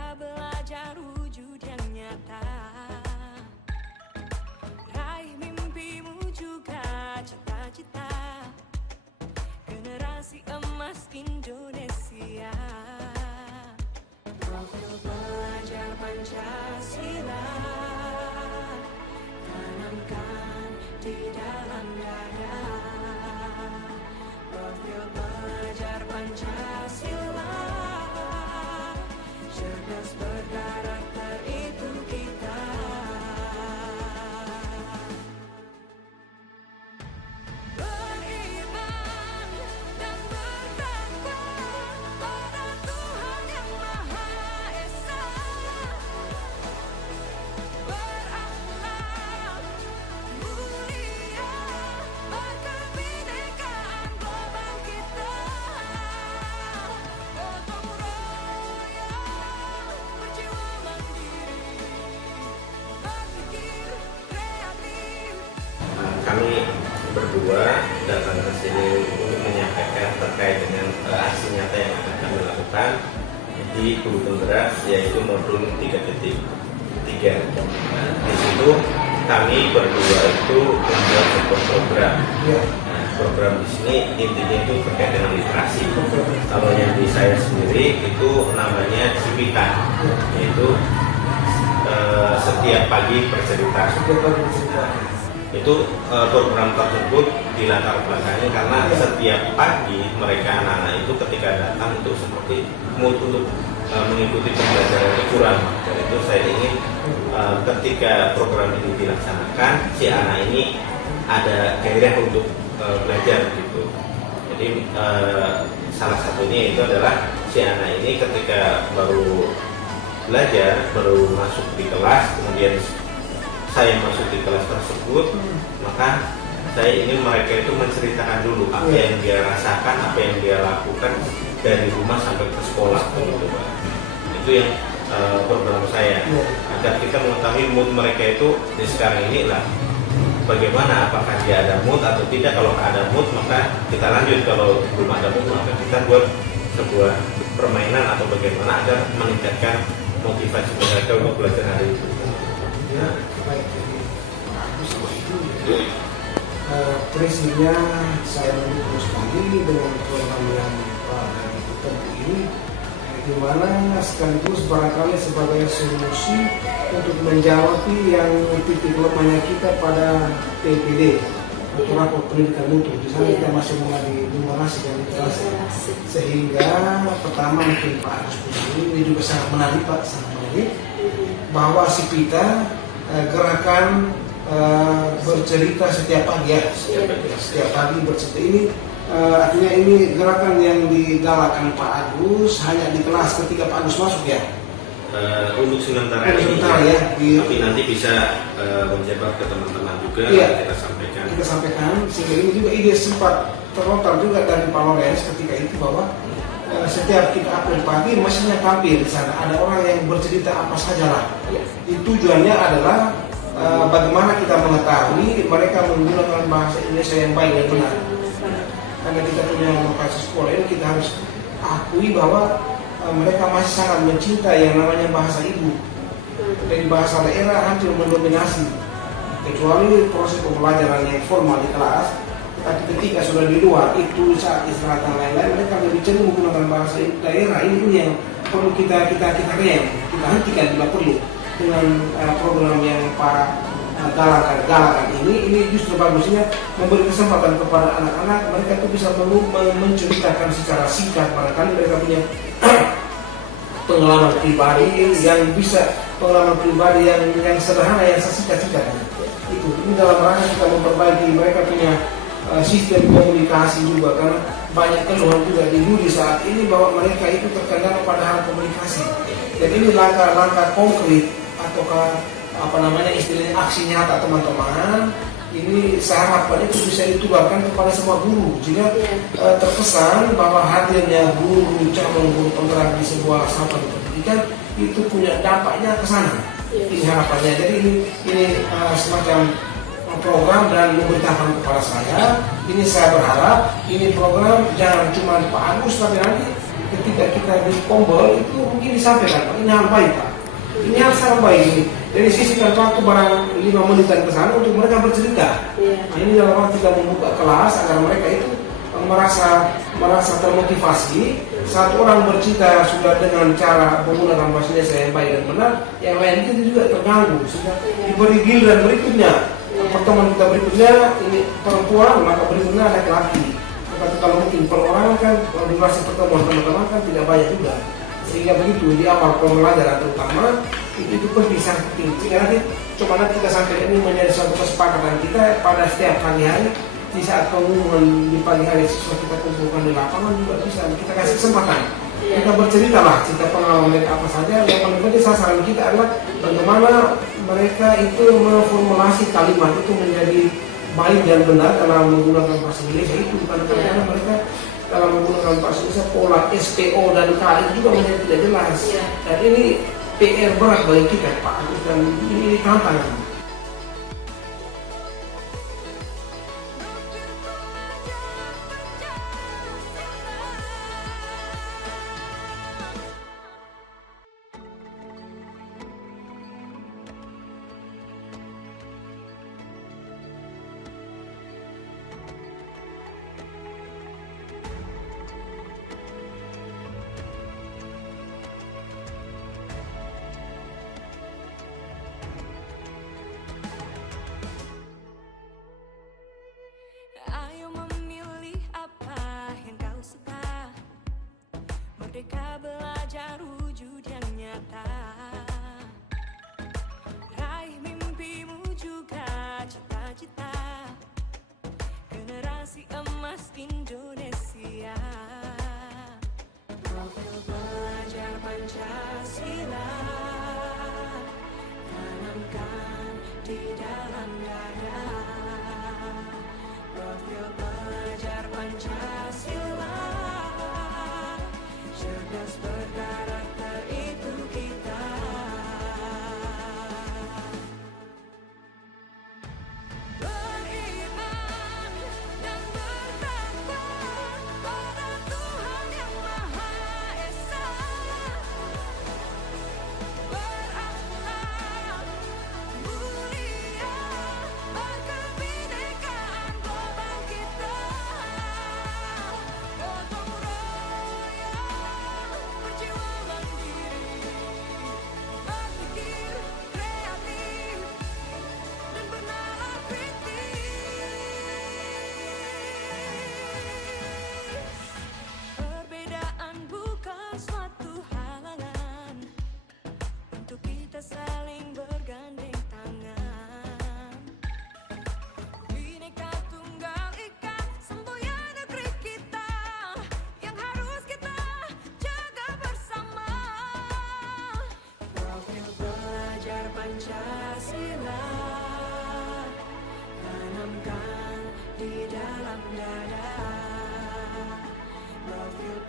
Kita belajar wujud yang nyata, raih mimpimu juga cita-cita, generasi emas Indonesia. Profil pelajar Pancasila tanamkan di dalam dada. Profil pelajar Pancasila, cerdas berkarakter itu kita. Beriman dan bertakwa pada Tuhan yang Maha Esa, berakhlak mulia, berkebinekaan global kita. Gotong royong, berjiwa mandiri, berpikir kreatif. Kami berdua datang ke sini untuk menyampaikan terkait dengan aksi nyata yang akan kami lakukan di Hulu Tenggerak, yaitu modul 3.3. Di situ kami berdua itu membuat sebuah program. Program di sini intinya itu terkait dengan literasi. Kalau yang di saya sendiri itu namanya Cipita, yaitu setiap pagi bercerita. Itu program tersebut dilatar belakangi karena setiap pagi mereka anak-anak itu ketika datang itu seperti mood untuk mengikuti pembelajaran itu kurang. Dan itu saya ingin ketika program ini dilaksanakan, si anak ini ada gairah untuk belajar gitu. Jadi salah satunya itu adalah si anak ini ketika baru belajar, baru masuk di kelas, kemudian saya masuk di kelas tersebut, maka saya ingin mereka itu menceritakan dulu apa yang dia rasakan, apa yang dia lakukan dari rumah sampai ke sekolah, gitu, Pak. Itu yang program saya, agar kita mengetahui mood mereka itu di sekarang ini lah, bagaimana, apakah dia ada mood atau tidak. Kalau ada mood maka kita lanjut, kalau belum ada mood maka kita buat sebuah permainan atau bagaimana agar meningkatkan motivasi mereka untuk belajar hari itu. Prinsipnya saya mendukung sekali dengan program yang tertentu ini, di mana sekaligus barangkali sebagai solusi untuk menjawab yang titik lemahnya kita pada PPD atau rapor pendidikan mutu. Di sana kita masih mengalami numerasi dan literasi, sehingga pertama mungkin Pak Agus ini juga sangat menarik, Pak, sangat menarik bahwa Cipita gerakan bercerita setiap pagi, ya, setiap pagi bercerita ini artinya ini gerakan yang digalakan Pak Agus hanya di kelas ketika Pak Agus masuk, ya. Untuk sementara ini, ya, tapi nanti bisa menjabat ke teman-teman juga, ya, kita sampaikan. Kita sampaikan sehingga ini juga ide sempat terlontar juga dari Pak Lorenz ketika itu bahwa setiap kita apel pagi mestinya tampil di sana ada orang yang bercerita apa saja lah. Tujuannya adalah bagaimana kita mengetahui mereka menggunakan bahasa Indonesia yang baik dan benar. Karena kita punya lokasi sekolah ini, kita harus akui bahwa mereka masih sangat mencintai yang namanya bahasa ibu. Dari bahasa daerah hampir mendominasi, kecuali proses pembelajaran yang formal di kelas. Tapi ketika sudah di luar, itu saat istirahat dan lain-lain, mereka lebih cenderung menggunakan bahasa daerah. Ini pun yang perlu kita rem, kita hentikan bila perlu dengan program yang Pak galakan ini justru bagusnya memberi kesempatan kepada anak-anak mereka itu bisa menceritakan secara singkat. Barangkali mereka punya pengalaman pribadi yang sederhana, yang sesingkat-singkat. Itu ini dalam rangka kita memperbaiki mereka punya sistem komunikasi juga, karena banyak keluhan juga di saat ini bahwa mereka itu terkendala pada hal komunikasi. Dan ini langkah-langkah konkret ataukah istilahnya aksi nyata teman-teman. Ini saya harapkan itu bisa ditularkan kepada semua guru. Jika terkesan bahwa hadirnya guru calon guru penggerak di sebuah satuan pendidikan itu punya dampaknya ke sana. Ini harapannya. Jadi ini semacam program dan memberitahukan kepada saya. Ini saya berharap ini program jangan cuma Pak Agus, tapi nanti ketika kita di Kombel itu mungkin disampaikan, Pak, ini hal baik, Pak. Ini hal sangat baik ini. Dari sisi waktu barang 5 menitan ke sana untuk mereka bercerita. Nah, ini dalam arti kita membuka kelas agar mereka itu merasa termotivasi. Satu orang bercerita sudah dengan cara menggunakan bahasa Indonesia yang baik dan benar, yang lain itu juga terganggu. Sudah diberi giliran berikutnya. Pertemuan kita berikutnya ini perempuan, maka berikutnya ada laki-laki. Tapi kalau mungkin per orang kan, kalau durasi pertemuan teman-teman kan tidak banyak juga. Sehingga begitu di awal pembelajaran terutama itu penting sangat penting. Sehingga nanti coba nanti kita sampai ini menjadi suatu kesepakatan kita pada setiap pagi hari. Di saat pengumuman di pagi hari siswa kita kumpulkan di lapangan juga bisa kita kasih kesempatan. Kita bercerita lah cerita pengalaman mereka apa saja. Yang paling penting sasaran kita adalah bagaimana mereka itu memformulasi kalimat itu menjadi baik dan benar dalam menggunakan bahasa Indonesia itu. Karena kadang-kadang mereka dalam menggunakan bahasa Indonesia pola SPO dan K itu juga menjadi tidak jelas. Dan ini PR berat bagi kita, Pak. Dan ini tantangan. Ayo memilih apa yang kau suka. Merdeka belajar wujud yang nyata. Raih mimpimu juga cita-cita. Generasi emas Indonesia. Profil belajar Pancasila tanamkan di dalam dada. Profil belajar Pancasila, cerdas berkarakter itu kita. Beriman dan bertakwa pada Tuhan yang Maha Esa. Berakhlak mulia, berkebinekaan global kita. Gotong royong, berjiwa mandiri, berpikir kreatif dan bernalar kritis. Perbedaan bukan suatu halangan untuk kita saling bergandeng tangan. Bhinneka Tunggal Ika, semboyan negeri kita yang harus kita jaga bersama. Profil belajar Pancasila tanamkan di dalam dada. Profil